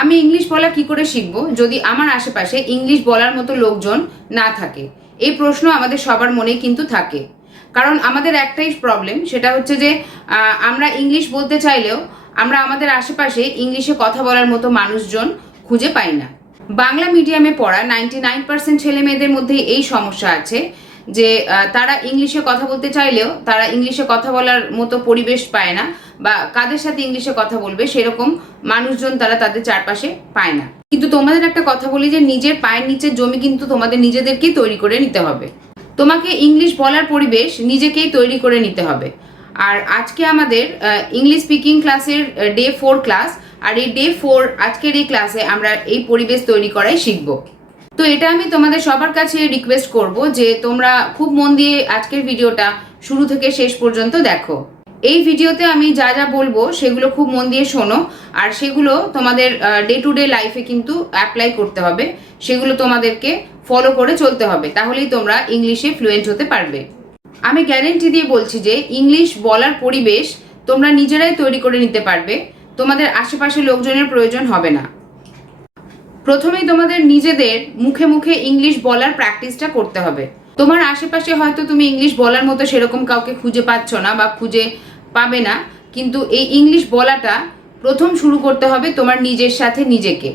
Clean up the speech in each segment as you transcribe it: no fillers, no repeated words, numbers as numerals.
আমি ইংলিশ বলা কি করে শিখব যদি আমার আশেপাশে ইংলিশ বলার মতো লোকজন না থাকে? এই প্রশ্ন আমাদের সবার মনেই কিন্তু থাকে। কারণ আমাদের একটাই প্রবলেম, সেটা হচ্ছে যে আমরা ইংলিশ বলতে চাইলেও আমরা আমাদের আশেপাশে ইংলিশে কথা বলার মতো মানুষজন খুঁজে পাই না। বাংলা মিডিয়ামে পড়া 99% ছেলে মেয়েদের মধ্যে এই সমস্যা আছে যে তারা ইংলিশে কথা বলতে চাইলেও তারা ইংলিশে কথা বলার মতো পরিবেশ পায় না, বা কাদের সাথে ইংলিশে কথা বলবে সেরকম মানুষজন তারা তাদের চারপাশে পায় না। কিন্তু তোমাদের একটা কথা বলি যে নিজের পায়ের নিচের জমি কিন্তু তোমাদের নিজেদেরকেই তৈরি করে নিতে হবে। তোমাকে ইংলিশ বলার পরিবেশ নিজেকেই তৈরি করে নিতে হবে। আর আজকে আমাদের ইংলিশ স্পিকিং ক্লাসের ডে 4 ক্লাস, আর এই ডে 4 আজকের এই ক্লাসে আমরা এই পরিবেশ তৈরি করাই শিখব। তো এটা আমি তোমাদের সবার কাছে রিকোয়েস্ট করব যে তোমরা খুব মন দিয়ে আজকের ভিডিওটা শুরু থেকে শেষ পর্যন্ত দেখো। এই ভিডিওতে আমি যা যা বলবো সেগুলো খুব মন দিয়ে শোনো, আর সেগুলো তোমাদের ডে টু ডে লাইফে কিন্তু অ্যাপ্লাই করতে হবে, সেগুলো তোমাদেরকে ফলো করে চলতে হবে, তাহলেই তোমরা ইংলিশে ফ্লুয়েন্ট হতে পারবে। আমি গ্যারেন্টি দিয়ে বলছি যে ইংলিশ বলার পরিবেশ তোমরা নিজেরাই তৈরি করে নিতে পারবে, তোমাদের আশেপাশে লোকজনের প্রয়োজন হবে না। প্রথমেই তোমাদের নিজেদের মুখে মুখে ইংলিশ বলার প্র্যাকটিসটা করতে হবে। তোমার আশেপাশে হয়তো তুমি ইংলিশ বলার মতো সেরকম কাউকে খুঁজে পাচ্ছ না বা খুঁজে পাবে না, কিন্তু এই ইংলিশ বলাটা প্রথম শুরু করতে হবে তোমার নিজের সাথে নিজেকে।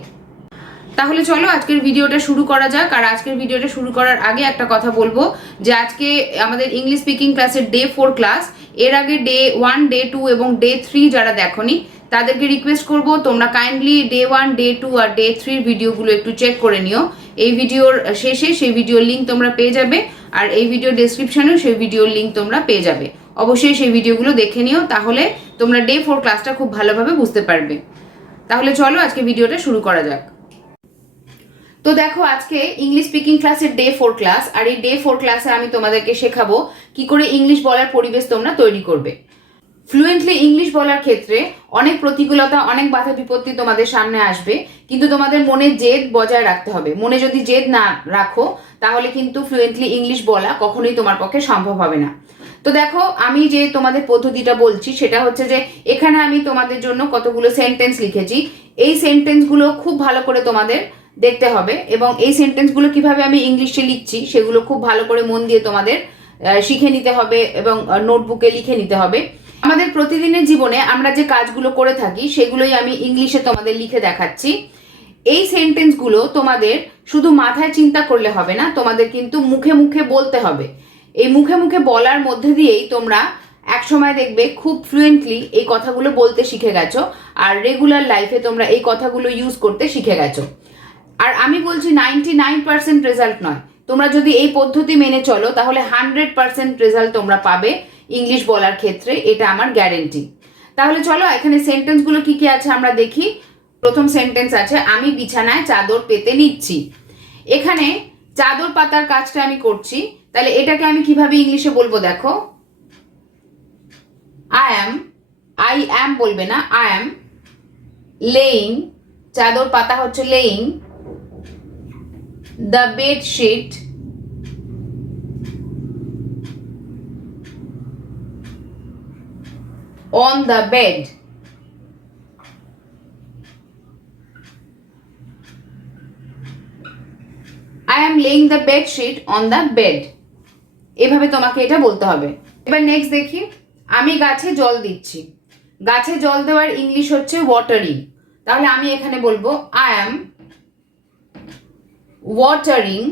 তাহলে চলো আজকের ভিডিওটা শুরু করা যাক। আর আজকের ভিডিওটা শুরু করার আগে একটা কথা বলবো যে আজকে আমাদের ইংলিশ স্পিকিং ক্লাসের ডে 4 ক্লাস, এর আগে ডে 1, ডে 2 এবং ডে 3 যারা দেখোনি তাদেরকে রিকোয়েস্ট করব তোমরা কাইন্ডলি ডে 1, ডে 2 আর ডে 3 ভিডিওগুলো একটু চেক করে নিও। এই ভিডিওর শেষে সেই ভিডিওর লিঙ্ক তোমরা পেয়ে যাবে, আর এই ভিডিও ডেসক্রিপশনেও সেই ভিডিওর লিঙ্ক তোমরা পেয়ে যাবে। অবশ্যই সেই ভিডিওগুলো দেখে নিও, তাহলে তোমরা ডে 4 ক্লাসটা খুব ভালোভাবে বুঝতে পারবে। তাহলে চলো আজকে ভিডিওটা শুরু করা যাক। তো দেখো আজকে ইংলিশ স্পিকিং ক্লাসের ডে 4 ক্লাস, আর এই ডে 4 ক্লাসে আমি তোমাদেরকে শেখাবো কি করে ইংলিশ বলার পরিবেশ তোমরা তৈরি করবে। ফ্লুয়েন্টলি ইংলিশ বলার ক্ষেত্রে অনেক প্রতিকূলতা, অনেক বাধা বিপত্তি তোমাদের সামনে আসবে, কিন্তু তোমাদের মনে জেদ বজায় রাখতে হবে। মনে যদি জেদ না রাখো তাহলে কিন্তু ফ্লুয়েন্টলি ইংলিশ বলা কখনোই তোমার পক্ষে সম্ভব হবে না। তো দেখো আমি যে তোমাদের পদ্ধতিটা বলছি সেটা হচ্ছে যে এখানে আমি তোমাদের জন্য কতগুলো সেন্টেন্স লিখেছি। এই সেন্টেন্সগুলো খুব ভালো করে তোমাদের দেখতে হবে, এবং এই সেন্টেন্সগুলো কিভাবে আমি ইংলিশে লিখছি সেগুলো খুব ভালো করে মন দিয়ে তোমাদের শিখে নিতে হবে এবং নোটবুকে লিখে নিতে হবে। আমাদের প্রতিদিনের জীবনে আমরা যে কাজগুলো করে থাকি সেগুলোই আমি ইংলিশে তোমাদের লিখে দেখাচ্ছি। এই সেন্টেন্সগুলো তোমাদের শুধু মাথায় চিন্তা করলে হবে না, তোমাদের কিন্তু মুখে মুখে বলতে হবে। এই মুখে মুখে বলার মধ্যে দিয়েই তোমরা এক সময় দেখবে খুব ফ্লুয়েন্টলি এই কথাগুলো বলতে শিখে গেছো, আর রেগুলার লাইফে তোমরা এই কথাগুলো ইউজ করতে শিখে গেছো। আর আমি বলছি 99% রেজাল্ট নয়, তোমরা যদি এই পদ্ধতি মেনে চলো তাহলে 100% রেজাল্ট তোমরা পাবে ইংলিশ বলার ক্ষেত্রে, এটা আমার গ্যারেন্টি। তাহলে চলো এখানে সেন্টেন্সগুলো কি কি আছে আমরা দেখি। প্রথম সেন্টেন্স আছে আমি বিছানায় চাদর পেতে নিচ্ছি। এখানে চাদর পাতার কাজটা আমি করছি, তাহলে এটাকে আমি কিভাবে ইংলিশে বলবো দেখো। আই অ্যাম বলবে না, আই অ্যাম লেইং, চাদর পাতা হচ্ছে laying, the bed sheet on the bed, I am laying the bed sheet on the bed। এভাবে তোমাকে এটা বলতে হবে। এবার নেক্সট দেখি, আমি গাছে জল দিচ্ছি। গাছে জল দেওয়ার ইংলিশ হচ্ছে ওয়াটারিং, তাহলে আমি এখানে বলবো I am watering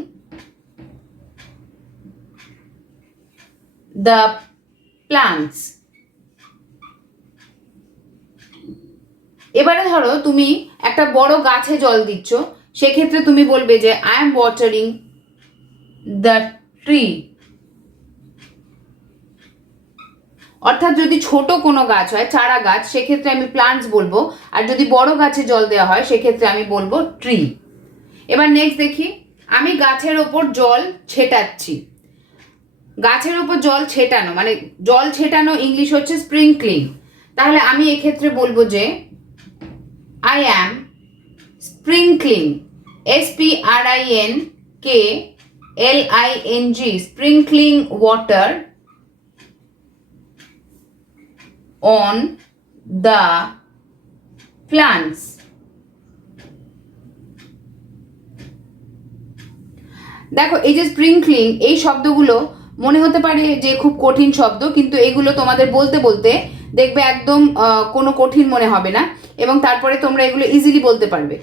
the plants। এবারে ধরো তুমি একটা বড় গাছে জল দিচ্ছ, সেক্ষেত্রে তুমি বলবে যে I am watering the tree। অর্থাৎ যদি ছোট কোনো গাছ হয়, চারা গাছ, সেক্ষেত্রে আমি প্লান্টস বলবো, আর যদি বড় গাছে জল দেওয়া হয় সেক্ষেত্রে আমি বলবো ট্রি। এবার নেক্সট দেখি, আমি গাছের ওপর জল ছেটাচ্ছি। গাছের ওপর জল ছেটানো মানে জল ছেটানো ইংলিশ হচ্ছে স্প্রিংক্লিং, তাহলে আমি এক্ষেত্রে বলবো যে I am sprinkling, SPRINKLING, sprinkling water on the plants। দেখো এই যে স্প্রিংক্লিং, এই শব্দগুলো মনে হতে পারে যে খুব কঠিন শব্দ, কিন্তু এগুলো তোমাদের বলতে বলতে দেখবে একদম কোনো কঠিন মনে হবে না, এবং তারপরে তোমরা এগুলো ইজিলি বলতে পারবে।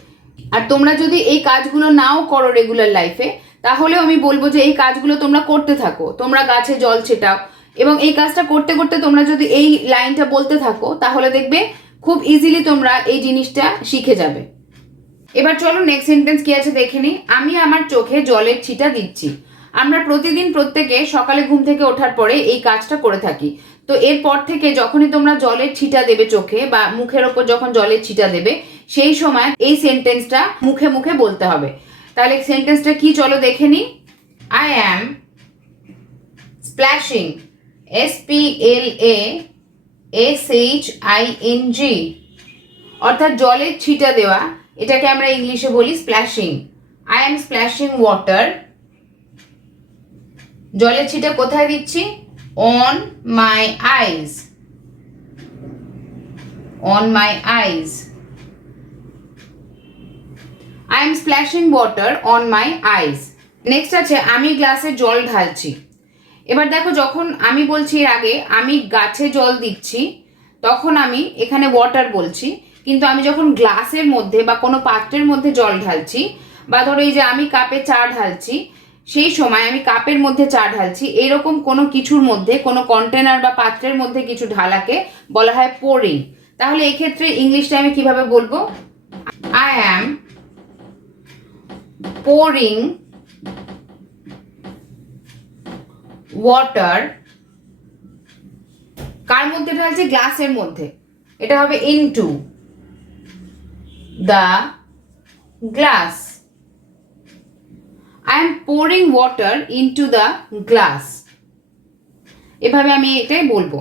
আর তোমরা যদি এই কাজগুলো নাও করো রেগুলার লাইফে, তাহলেও আমি বলবো যে এই কাজগুলো তোমরা করতে থাকো। তোমরা গাছে জল ছেটাও, এবং এই কাজটা করতে করতে তোমরা যদি এই লাইনটা বলতে থাকো, তাহলে দেখবে খুব ইজিলি তোমরা এই জিনিসটা শিখে যাবে। এবার চলো নেক্সট সেন্টেন্স কি আছে দেখে নিই। আমি আমার চোখে জলের ছিটা দিচ্ছি। আমরা প্রতিদিন প্রত্যেকে সকালে ঘুম থেকে ওঠার পরে এই কাজটা করে থাকি। তো এরপর থেকে যখনই তোমরা জলের ছিটা দেবে চোখে বা মুখের ওপর যখন জলের ছিটা দেবে, সেই সময় এই সেন্টেন্সটা মুখে মুখে বলতে হবে। তাহলে সেন্টেন্সটা কি চলো দেখে নিই। আই অ্যাম স্প্ল্যাশিং, SPLASHING, অর্থাৎ জলের ছিটা দেওয়া, এটাকে আমরা ইংলিশে বলি splashing. I am splashing water. জলের ছিটা কোথায় দিচ্ছি? On my eyes, on my eyes. I am splashing water on my eyes. Next আছে আমি গ্লাসে জল ঢালছি। এবার দেখো, যখন আমি বলছি এর আগে আমি গাছে জল দিচ্ছি, তখন আমি এখানে ওয়াটার বলছি, কিন্তু আমি যখন গ্লাসের মধ্যে বা কোনো পাত্রের মধ্যে জল ঢালছি, বা ধরো এই যে আমি কাপে চা ঢালছি, সেই সময় আমি কাপের মধ্যে চা ঢালছি, এরকম কোনো কিছুর মধ্যে, কোনো কন্টেনার বা পাত্রের মধ্যে কিছু ঢালাকে বলা হয় পোরিং। তাহলে এক্ষেত্রে ইংলিশটা আমি কিভাবে বলবো? I am pouring water. কার মধ্যে ঢালছি? গ্লাসের মধ্যে। এটা হবে into the glass. I am pouring water into the glass. এভাবে আমি এটাই বলবো।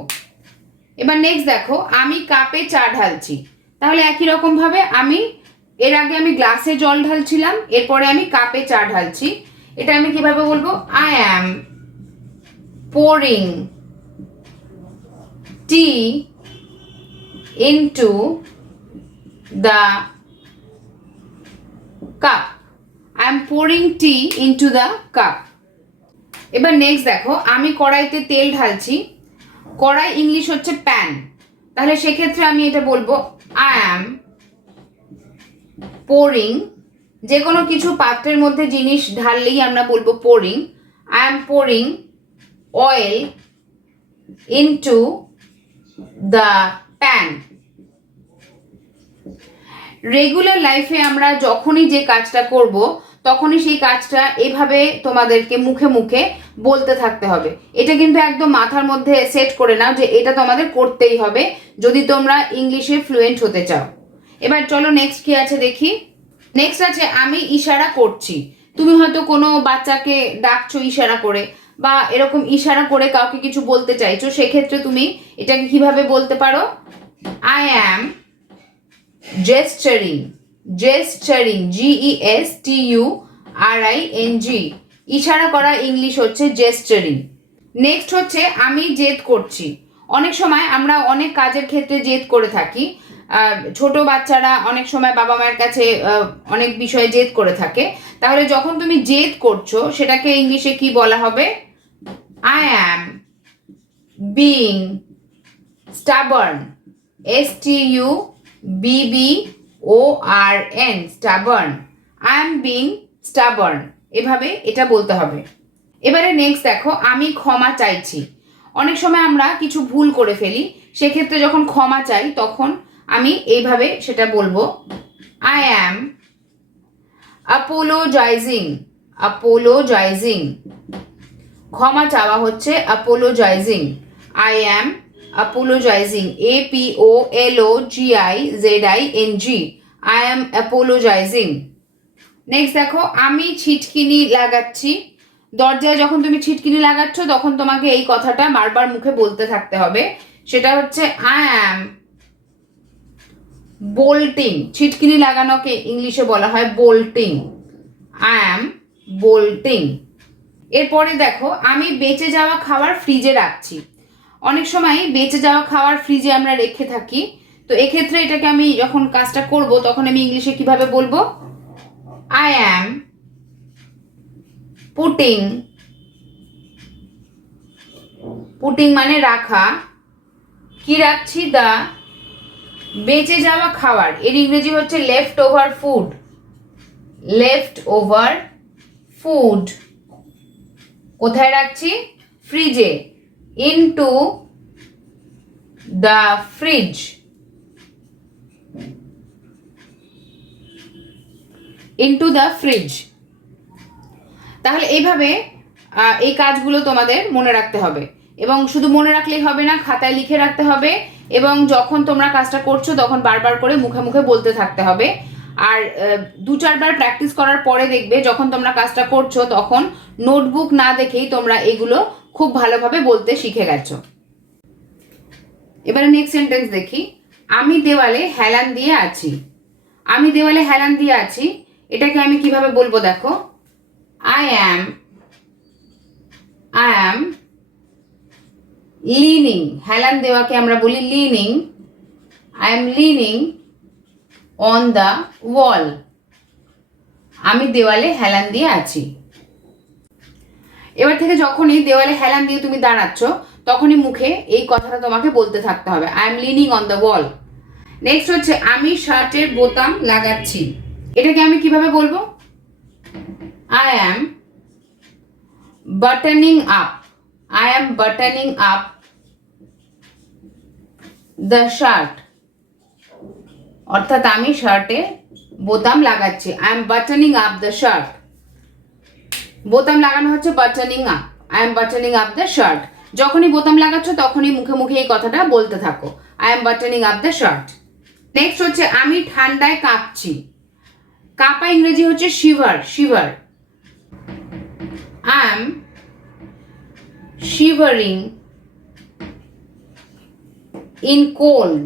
এবার নেক্সট দেখো, আমি কাপে চা ঢালছি। তাহলে একই রকম ভাবে আমি এর আগে আমি গ্লাসে জল ঢালছিলাম, এরপরে আমি কাপে চা ঢালছি। এটা আমি কিভাবে বলবো? I am pouring tea into the cup. I am pouring tea into the cup. এবার নেক্সট দেখো, আমি কড়াইতে তেল ঢালছি। কড়াই ইংলিশ হচ্ছে প্যান। তাহলে সেক্ষেত্রে আমি এটা বলবো I am pouring, যে কোনো কিছু পাত্রের মধ্যে জিনিস ঢাললেই আমরা বলবো pouring. I am pouring oil into the pan. Regular লাইফে আমরা যখনই যে কাজটা করব, তখনই সেই কাজটা এভাবে তোমাদেরকে মুখে মুখে বলতে থাকতে হবে। এটা কিন্তু একদম মাথার মধ্যে সেট করে নাও যে এটা তোমাদের করতেই হবে যদি তোমরা ইংলিশে ফ্লুয়েন্ট হতে চাও। এবার চলো নেক্সট কি আছে দেখি। নেক্সট আছে আমি ইশারা করছি। তুমি হয়তো কোনো বাচ্চাকে ডাকছো ইশারা করে, বা এরকম ইশারা করে কাউকে কিছু বলতে চাইছো, সেক্ষেত্রে তুমি এটাকে কিভাবে বলতে পারো? I am gesturing, gesturing, GESTURING, ইশারা করা ইংলিশ হচ্ছে gesturing. নেক্সট হচ্ছে আমি জেদ করছি। অনেক সময় আমরা অনেক কাজের ক্ষেত্রে জেদ করে থাকি। ছোট বাচ্চারা অনেক সময় বাবা মায়ের কাছে অনেক বিষয়ে জেদ করে থাকে। তাহলে যখন তুমি জেদ করছো, সেটাকে ইংলিশে কি বলা হবে? I am being stubborn, STUBBORN, stubborn. I am being stubborn. এভাবে এটা বলতে হবে। এবারে নেক্সট দেখো, আমি ক্ষমা চাইছি। অনেক সময় আমরা কিছু ভুল করে ফেলি, সেক্ষেত্রে যখন ক্ষমা চাই তখন আমি এইভাবে সেটা বলবো I am apologizing, apologizing. ক্ষমা চাওয়া হচ্ছে apologizing. I am apologizing, APOLOGIZING. I am apologizing. Next দেখো, আমি ছিটকিনি লাগাচ্ছি। দরজায় যখন তুমি ছিটকিনি লাগাচ্ছ, তখন তোমাকে এই কথাটা বারবার মুখে বলতে থাকতে হবে। সেটা হচ্ছে I am bolting. ছিটকিনি লাগানোকে ইংলিশে বলা হয় bolting. I am bolting. এরপরে দেখো, আমি বেঁচে যাওয়া খাবার ফ্রিজে রাখছি। অনেক সময় বেঁচে যাওয়া খাবার ফ্রিজে আমরা রেখে থাকি। তো এক্ষেত্রে এটাকে আমি যখন কাজটা করব, তখন আমি ইংলিশে কিভাবে বলবো? I am পুটিং, পুটিং মানে রাখা। কি রাখছি? দা বেঁচে যাওয়া খাবার, এর ইংরেজি হচ্ছে left over food. Left over food কোথায় রাখছি? ফ্রিজে। Into the fridge. Into the fridge. তাহলে এইভাবে এই কাজগুলো তোমাদের মনে রাখতে হবে, এবং শুধু মনে রাখলেই হবে না, খাতায় লিখে রাখতে হবে, এবং যখন তোমরা কাজটা করছো তখন বারবার করে মুখে মুখে বলতে থাকতে হবে। আর 2-4 বার প্র্যাকটিস করার পরে দেখবে যখন তোমরা কাজটা করছো তখন নোটবুক না দেখেই তোমরা এগুলো খুব ভালোভাবে বলতে শিখে গেছো। এবারে নেক্সট সেন্টেন্স দেখি। আমি দেওয়ালে হেলান দিয়ে আছি। আমি দেওয়ালে হেলান দিয়ে আছি, এটাকে আমি কিভাবে বলবো দেখো। I am leaning, হেলান দেওয়াকে আমরা বলি leaning. I am leaning on the wall. আমি দেওয়ালে হেলান দিয়ে আছি। এবার থেকে যখনই দেওয়ালে হেলান দিয়ে তুমি দাঁড়াচ্ছ তখনই মুখে এই কথাটা তোমাকে বলতে থাকতে হবে, I am leaning on the wall. Next হচ্ছে আমি শার্টের বোতাম লাগাচ্ছি। এটাকে আমি কিভাবে বলবো? I am buttoning up. I am buttoning up the shirt. অর্থাৎ আমি শার্টে বোতাম লাগাচ্ছি। I am buttoning up the shirt. বোতাম লাগানো হচ্ছে buttoning up. I am buttoning up the shirt. যখনই বোতাম লাগাচ্ছ তখনই মুখে মুখে এই কথাটা বলতে থাকো, I am buttoning up the shirt. Next হচ্ছে আমি ঠান্ডায় কাঁপছি। কাঁপা ইংরেজি হচ্ছে shiver. Shiver. I am shivering in cold.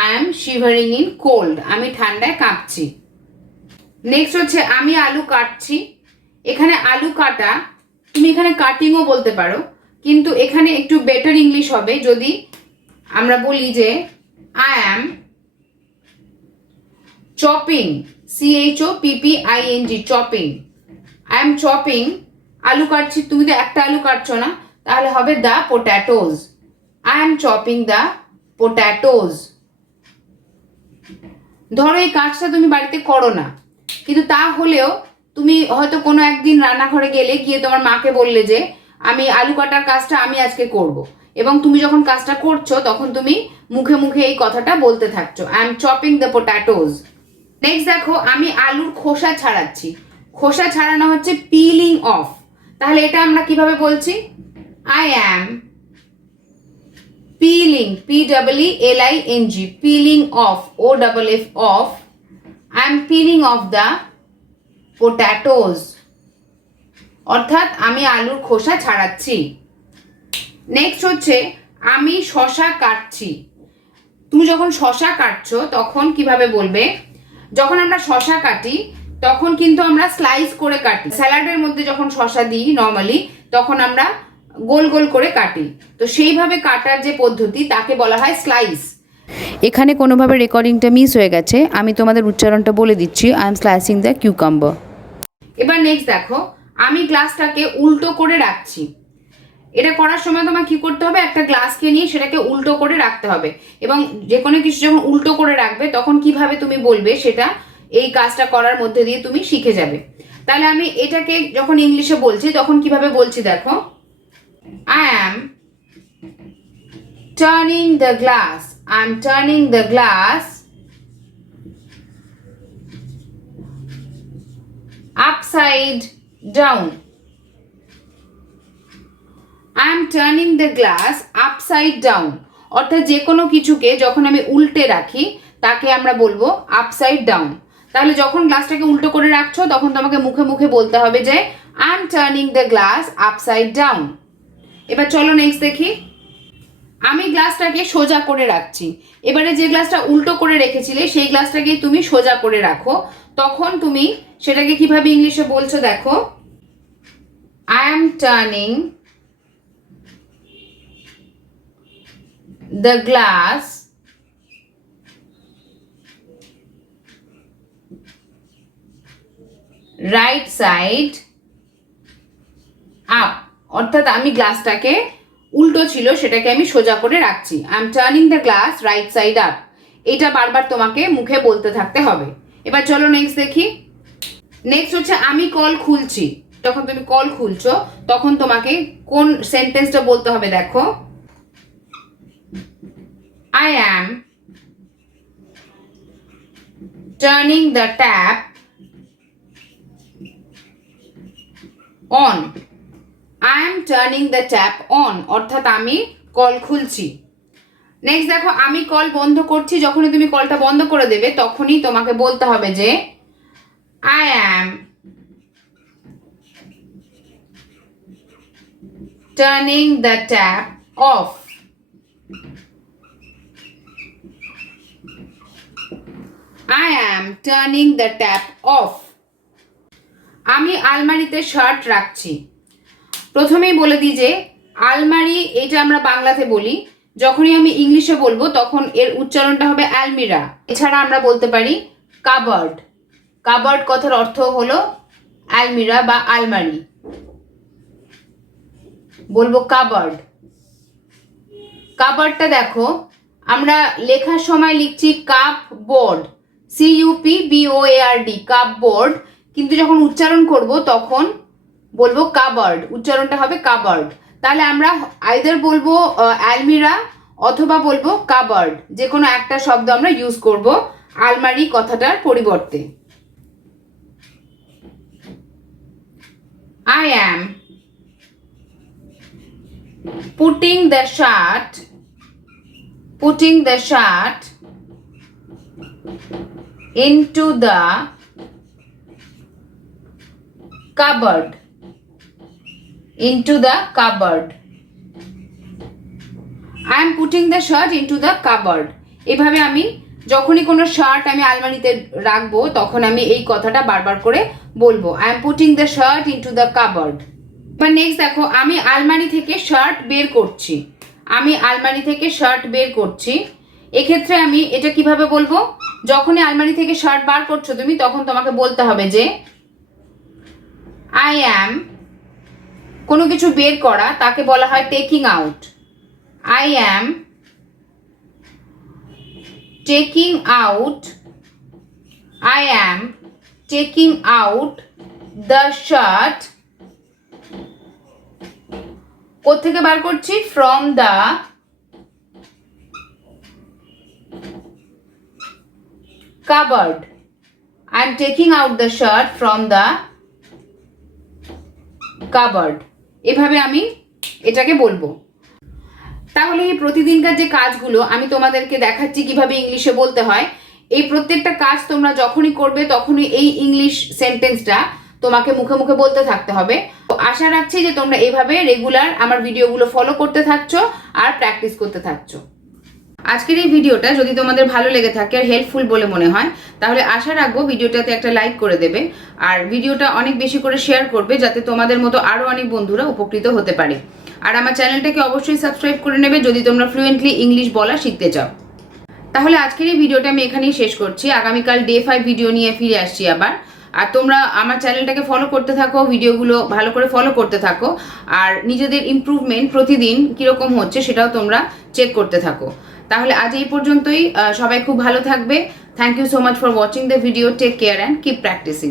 I am shivering in cold. আমি ঠান্ডায় কাঁপছি। নেক্সট হচ্ছে আমি আলু কাটছি। এখানে আলু কাটা, তুমি এখানে কাটিংও বলতে পারো, কিন্তু এখানে একটু বেটার ইংলিশ হবে যদি আমরা বলি যে I am chopping. chopping. chopping. I am chopping. আলু কাটছি, তুমি তো একটা আলু কাটছো না, তাহলে হবে the potatoes. I am chopping the potatoes. ধরো এই কাজটা তুমি বাড়িতে করো না, কিন্তু তা হলেও তুমি হয়তো কোনো একদিন রান্নাঘরে গেলে, গিয়ে তোমার মাকে বললে যে আমি আলু কাটার কাজটা আমি আজকে করব, এবং তুমি যখন কাজটা করছো তখন তুমি মুখে মুখে এই কথাটা বলতে থাকছো, I am chopping the potatoes. Next দেখো আমি আলুর খোসা ছাড়াচ্ছি। খোসা ছাড়ানো হচ্ছে peeling off. তাহলে এটা আমরা কিভাবে বলছি? I am peeling, P-E-E-L-I-N-G, peeling off, O-F-F off. I am peeling off the potatoes. অর্থাৎ আমি আলুর খোসা ছাড়াচ্ছি। নেক্সট হচ্ছে আমি শসা কাটছি। তুমি যখন শসা কাটছো তখন কিভাবে বলবে? যখন আমরা শসা কাটি তখন কিন্তু আমরা স্লাইস করে কাটি। স্যালাডের মধ্যে যখন শসা দিই নর্মালি তখন আমরা গোল গোল করে কাটি, তো সেইভাবে কাটার যে পদ্ধতি তাকে বলা হয় স্লাইস। এখানে কোনোভাবে রেকর্ডিংটা মিস হয়ে গেছে, আমি তোমাদের উচ্চারণটা বলে দিচ্ছি। I am slicing the cucumber. এবার নেক্সট দেখো আমি গ্লাসটাকে উল্টো করে রাখছি। এটা করার সময় তোমার কি করতে হবে? একটা গ্লাসকে নিয়ে সেটাকে উল্টো করে রাখতে হবে, এবং যে কোনো কিছু যখন উল্টো করে রাখবে তখন কিভাবে তুমি বলবে সেটা এই কাজটা করার মধ্যে দিয়ে তুমি শিখে যাবে। তাহলে আমি এটাকে যখন ইংলিশে বলছি তখন কিভাবে বলছি দেখো, I am turning the glass. I am turning the glass upside down. I am turning the glass upside down. অর্থাৎ যে কোনো কিছুকে যখন আমি উল্টে রাখি তাকে আমরা বলবো upside down. তাহলে যখন গ্লাসটাকে উল্টো করে রাখছো তখন তোমাকে মুখে মুখে বলতে হবে যে I am turning the glass upside down. এবার চলো নেক্সট দেখি। আমি গ্লাসটাকে সোজা করে রাখছি। এবারে যে গ্লাসটা উল্টো করে রেখেছিলে সেই গ্লাসটাকে তুমি সোজা করে রাখো, তখন তুমি সেটাকে কিভাবে ইংলিশে বলছো দেখো, I am turning the glass right side up, অর্থাৎ আমি গ্লাসটাকে উল্টো ছিল সেটাকে আমি সোজা করে রাখছি। I am turning the glass right side up. এটা বারবার তোমাকে মুখে বলতে থাকতে হবে। এবার চলো নেক্সট দেখি। নেক্সট হচ্ছে আমি কল খুলছি। যখন তুমি কল খুলছো তখন তোমাকে কোন সেন্টেন্সটা বলতে হবে দেখো। I am turning the tap on. I am turning the tap on, অর্থাৎ আমি কল খুলছি। নেক্সট দেখো আমি কল বন্ধ করছি। যখনই তুমি কলটা বন্ধ করে দেবে তখনই তোমাকে বলতে হবে যে I am turning the tap off. I am turning the tap off. আমি আলমারিতে শার্ট রাখছি। প্রথমেই বলে দিই যে আলমারি এটা আমরা বাংলাতে বলি, যখনই আমি ইংলিশে বলবো তখন এর উচ্চারণটা হবে আলমিরা। এছাড়া আমরা বলতে পারি কাবার্ড। কাবার্ড কথার অর্থ হলো আলমিরা বা আলমারি, বলবো কাবার্ড। কাবার্ডটা দেখো আমরা লেখার সময় লিখছি cup board, CUPBOARD, cup board, কিন্তু যখন উচ্চারণ করব তখন বলবো কাবার্ড, উচ্চারণটা হবে কাবার্ড। তাহলে আমরা আইদার বলবো আলমিরা অথবা বলবো কাবার্ড, যে কোনো একটা শব্দ আমরা ইউজ করব আলমারি কথাটার পরিবর্তে। I am putting the shirt into the cupboard. I am putting the shirt into the cupboard. এভাবে আমি যখনই কোনো শার্ট আমি আলমারিতে রাখবো তখন আমি এই কথাটা বারবার করে বলবো, I am putting the shirt into the cupboard. এবার নেক্সট দেখো আমি আলমারি থেকে শার্ট বের করছি। আমি আলমারি থেকে শার্ট বের করছি। এক্ষেত্রে আমি এটা কিভাবে বলবো, যখনই আলমারি থেকে শার্ট বার করছো তুমি তখন তোমাকে বলতে হবে যে I am, কোনো কিছু বের করা তাকে বলা হয় taking out. I am taking out the shirt. কোত্থেকে বার করছি? From the cupboard. I am taking out the shirt from the cupboard. এভাবে আমি এটাকে বলবো। তাহলে এই প্রতিদিনকার যে কাজগুলো আমি তোমাদেরকে দেখাচ্ছি কিভাবে ইংলিশে বলতে হয়, এই প্রত্যেকটা কাজ তোমরা যখনই করবে তখনই এই ইংলিশ সেন্টেন্সটা তোমাকে মুখে মুখে বলতে থাকতে হবে। তো আশা রাখছি যে তোমরা এইভাবে রেগুলার আমার ভিডিওগুলো ফলো করতে থাকছো আর প্র্যাকটিস করতে থাকছো। আজকের এই ভিডিওটা যদি তোমাদের ভালো লেগে থাকে আর হেল্পফুল বলে মনে হয় তাহলে আশা রাখবো ভিডিওটাতে একটা লাইক করে দেবে আর ভিডিওটা অনেক বেশি করে শেয়ার করবে, যাতে তোমাদের মতো আরও অনেক বন্ধুরা উপকৃত হতে পারে। আর আমার চ্যানেলটাকে অবশ্যই সাবস্ক্রাইব করে নেবে যদি তোমরা ফ্লুয়েন্টলি ইংলিশ বলা শিখতে চাও। তাহলে আজকের এই ভিডিওটা আমি এখানেই শেষ করছি। আগামীকাল ডে 5 ভিডিও নিয়ে ফিরে আসছি আবার। আর তোমরা আমার চ্যানেলটাকে ফলো করতে থাকো, ভিডিওগুলো ভালো করে ফলো করতে থাকো আর নিজেদের ইমপ্রুভমেন্ট প্রতিদিন কীরকম হচ্ছে সেটাও তোমরা চেক করতে থাকো। তাহলে আজ এই পর্যন্তই। সবাই খুব ভালো থাকবে। Thank you so much for watching the video. Take care and keep practising.